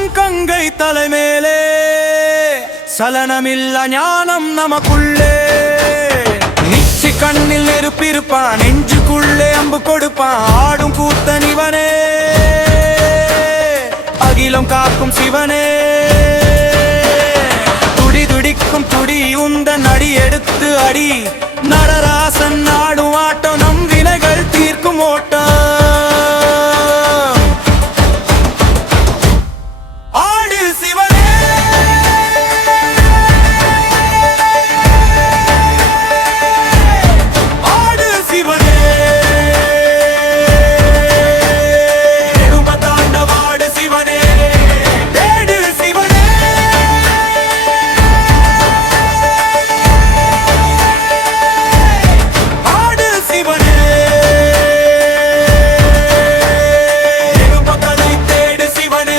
ஆடும் கங்கை தலைமேலே சலனமில்ல ஞானம் நமக்குள்ளே. நிச்சி கண்ணில் நெருப்பிருப்பான், நெஞ்சுக்குள்ளே அம்பு கொடுப்பான். ஆடும் கூத்தன் இவனே, அகிலம் காக்கும் சிவனே. துடி துடிக்கும் துடி உந்தன் அடி எடுத்து அடி. நடராசன் ஆடும் ஆட்டம் நம் வினைகள் தீர்க்கும் ஓட்டம். ஆடு சிவனே, ஆடு சிவனே. தாண்டவாடு சிவனே, தேடு சிவனே. ஆடு சிவனே, பக்கத்தை தேடு சிவனே.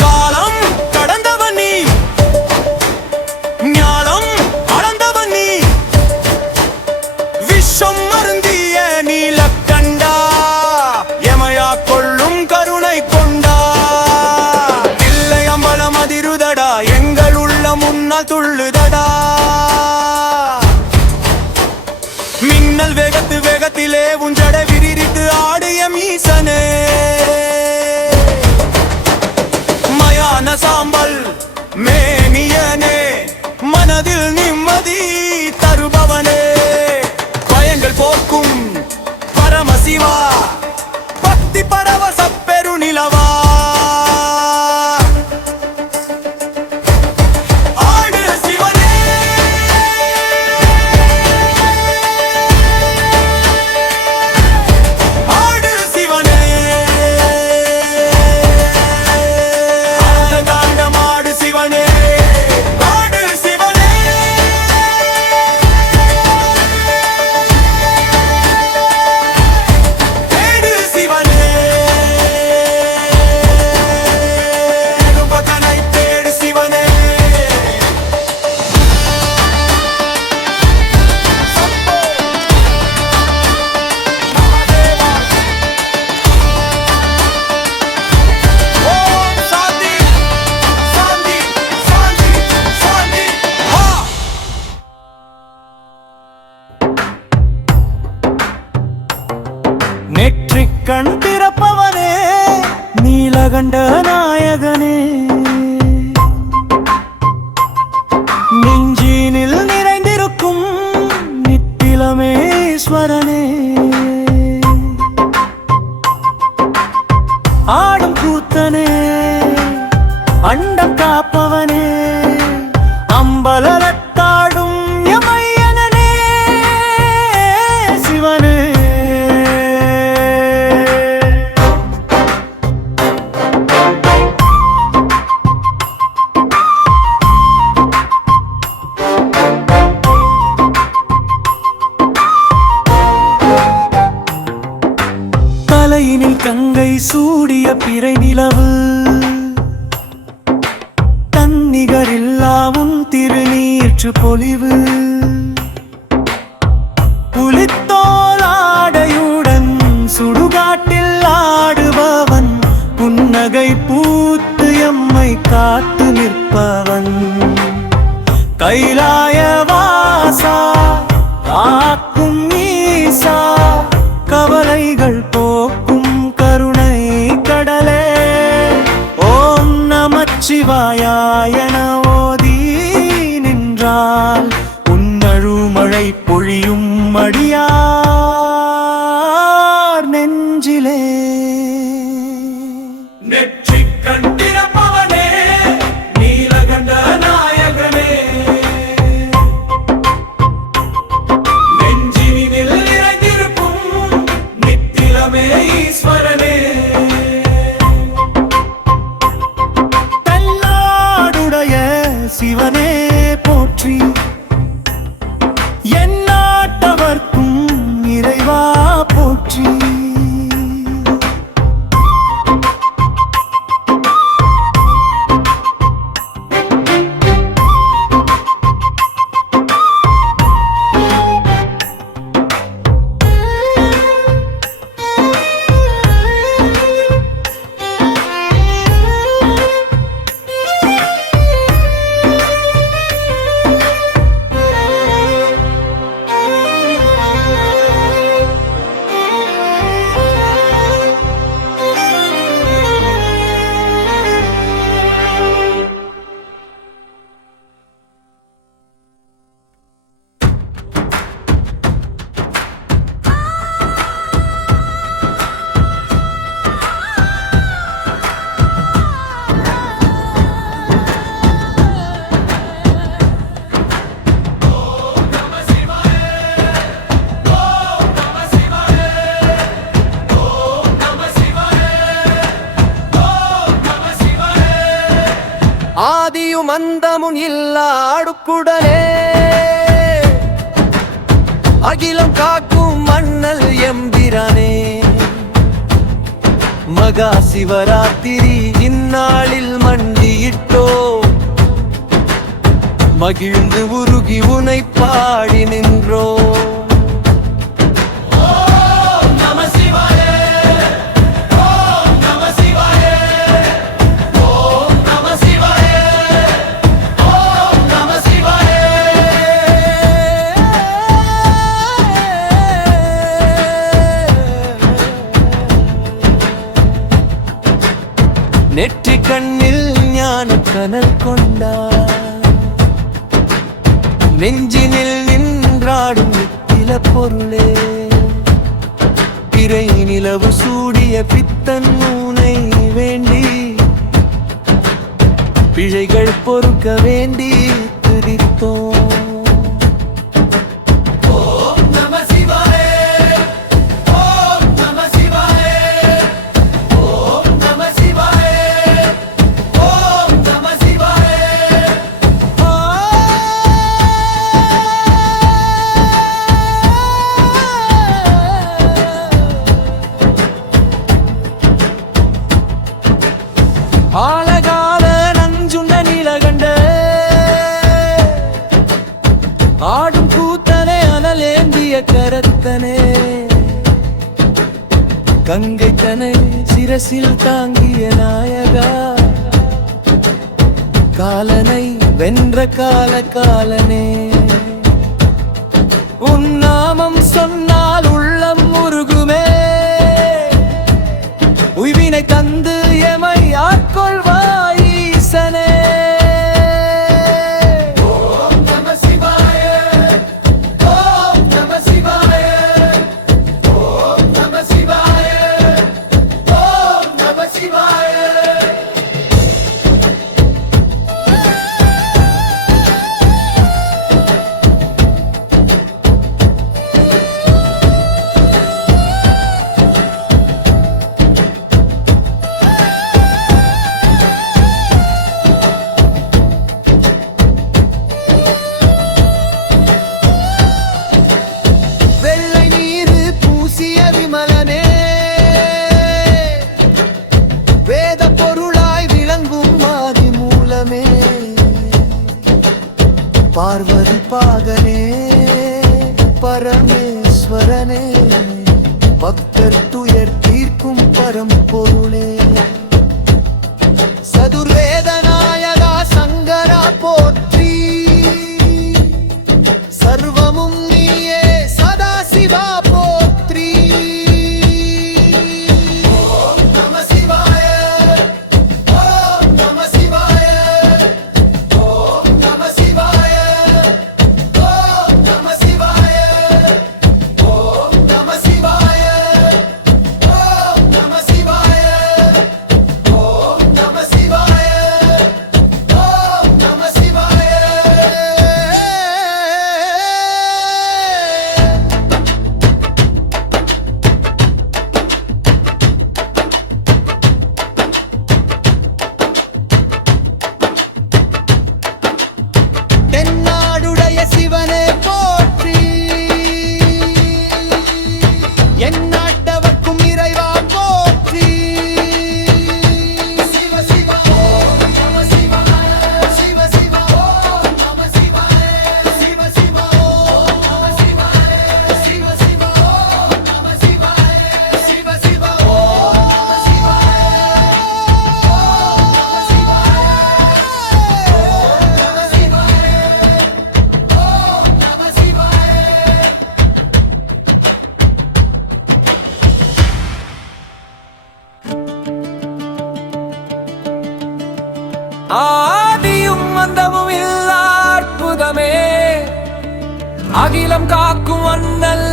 காலம் கடந்தவன் நீ, ஞானம் அளந்தவன் நீ. விஷம் மருந்திய நீலக்கண்டா, எமையா கொள்ளும் கருணை கொண்டா. இல்லை அம்பலம் அதிருதடா, எங்கள் உள்ள முன்னால் துள்ளுதடா. மின்னல் வேகத்து வேகத்திலே உஞ்சட விரித்து ஆடிய மீசனே. மயான சாம்பல் மேனியனே, மனதில் நிம்மதி தருபவனே. பயங்கள் போக்கும் பரமசிவா, பக்தி பரவச பெருநிலவா. ஆடு சிவனே, ஆடு சிவனே. ஆடு சிவனே, ஆடு சிவனே. தேடு சிவனே, பக்கனை தேடு சிவனே. ஓம் சாந்தி சாந்தி சாந்தி சாந்தி. ஹா. நெற்றிக் கண் திறப்பவனே, நீலகண்ட நாயகனே. நெஞ்சினில் நிறைந்திருக்கும் நித்திலமேஸ்வரனே. ஆடும் கூத்தனே, அண்டம் காப்பவனே. அம்பலத்தாடும் யமையனே, சிவனே. தலையினில் கங்கை சூடிய பிறை நிலவு, தன்னிகரில்லா உன் திருநீற்று பொலிவு. புலித்தோலாடையுடன் சுடுகாட்டில் ஆடுபவன், புன்னகை பூத்து எம்மை காத்து நிற்பவன். கைலாய வாசா, காக்கும் ஈசா, கவலைகள் போக்கும் கருணை கடலே. ஓம் நமச்சிவாயா என ஓதி நின்றால் உன்னழுமழை பொழியும் அடியார் நெஞ்சிலே. நெற்றிக் கண் திறப்பவனே, நீலகண்ட நாயகனே. நெஞ்சினில் நிறைந்திருக்கும் நித்திலமே ஈஸ்வரனே. தன்னாடுடைய சிவனே போற்றி. என்ன ஆதியும் அந்தமும் இல்லா அடுக்குடனே அகிலம் காக்கும் மன்னல் எம்பிரானே மகா சிவராத்திரி இந்நாளில் மண்டியிட்டோ மகிழ்ந்து உருகி உனை பாடி நின்றோ நெற்றி கண்ணில் ஞான கனல் கொண்டார் நெஞ்சினில் நின்றாடும் நித்தில பொருளே பிறை நிலவு சூடிய பித்தன் உனை வேண்டி பிழைகள் பொறுக்க வேண்டி துதித்தோம். ஆழகால நஞ்சுண்ட நீலகண்ட ஆடும் கூத்தனே அனலேந்திய கரத்தனே கங்கை தனை சிரசில் தாங்கிய நாயகா காலனை வென்ற கால காலனே உன் நாமம் சொன்னால் உள்ளம் முருகுமே உய்வினை தந்து எமை ஆட்கொள்வாய் ஈசனே. ஓம் நம சிவாய ஓம் நம சிவாய ஓம் நம சிவாய ஓம் நம சிவாய. பார்வதி பாகனே பரமேஸ்வரனே பக்தர் துயர் தீர்க்கும் பரம்பொருளே சதுர்வேத நாயகா சங்கரா போற்றி சர்வமும் நீயே சதா சிவா போற்றி. ஓம் நம சிவாய ஓம் நம சிவாய ஓம் நம சிவாய ஓம் நம சிவாய ஓம் நம சிவாய ஓம் நம சிவாய ஓம் நம சிவாய ஓம் நம சிவாய. தென்னாடுடைய சிவனே போற்றி என் நாட்டவர்க்கும் இறைவா போற்றி. சிவ சிவ ஓம் நம சிவாய சிவ சிவ ஓம் நம சிவாய சிவ சிவ ஓம் நம சிவாய சிவ சிவ ஓம் நம சிவாய சிவ சிவ ஓம் நம சிவாய ஓம் நம சிவாய ஓம் நம சிவாய ஓம் நம சிவாய. ஆதியும் அந்தமும் இல்லா அற்புதமே அகிலம் காக்கும் அண்ணல்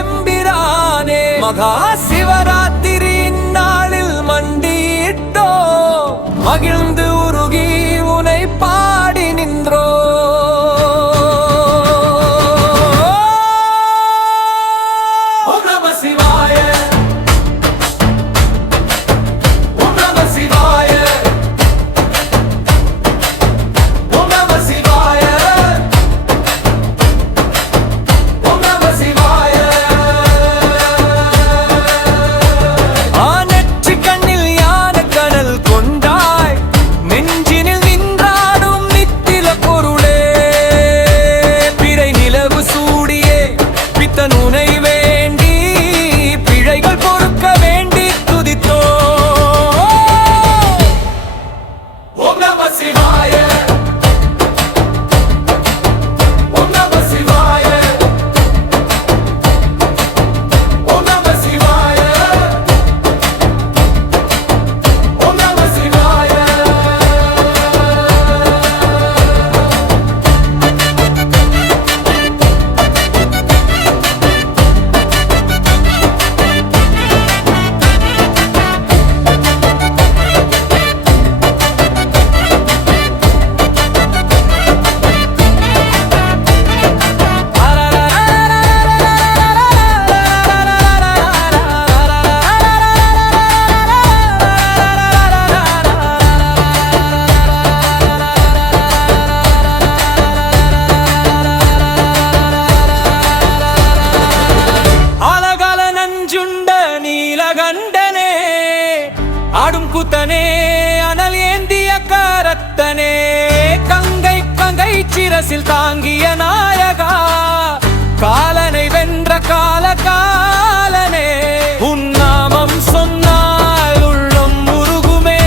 எம்பிரானே மகா சிவராத்திரி நாளில் மண்டியிட்டோ மகிழ்ந்து உருகி உனை பாடி நின்றோ. ஓம் நம சிவாய ஓம் நம சிவாய அத்தனே அனல் ஏந்திய கரத்தனே, கங்கை கங்கை சிரசில் தாங்கிய நாயகா, காலனை வென்ற கால காலனே, உன் நாமம் சொன்னால் உள்ளம் உருகுமே,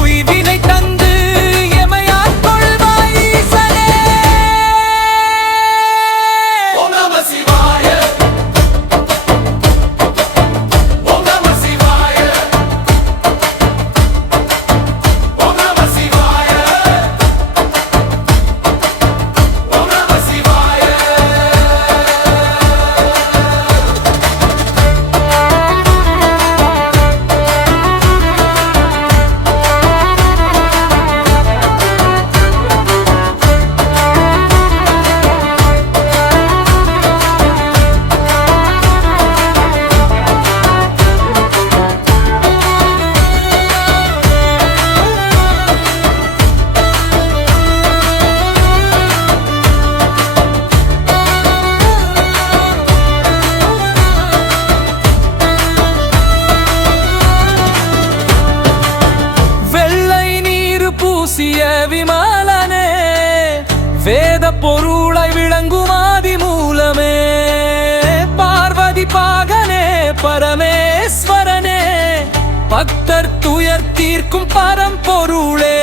உய்வினை தந்து எமையாற் கொள்வாய் ஈசனே. ஓம் நம சிவாய, ஓம் நம சிவாய, ஓம் நம சிவாய, ஓம் நம சிவாய. வெள்ளை நீர் பூசிய விமலனே, வேத பொருளை விளங்கும் ஆதி மூலமே, பார்வதி பாகனே பரமேஸ்வரனே, பக்தர் துயர் தீர்க்கும் பரம்பொருளே.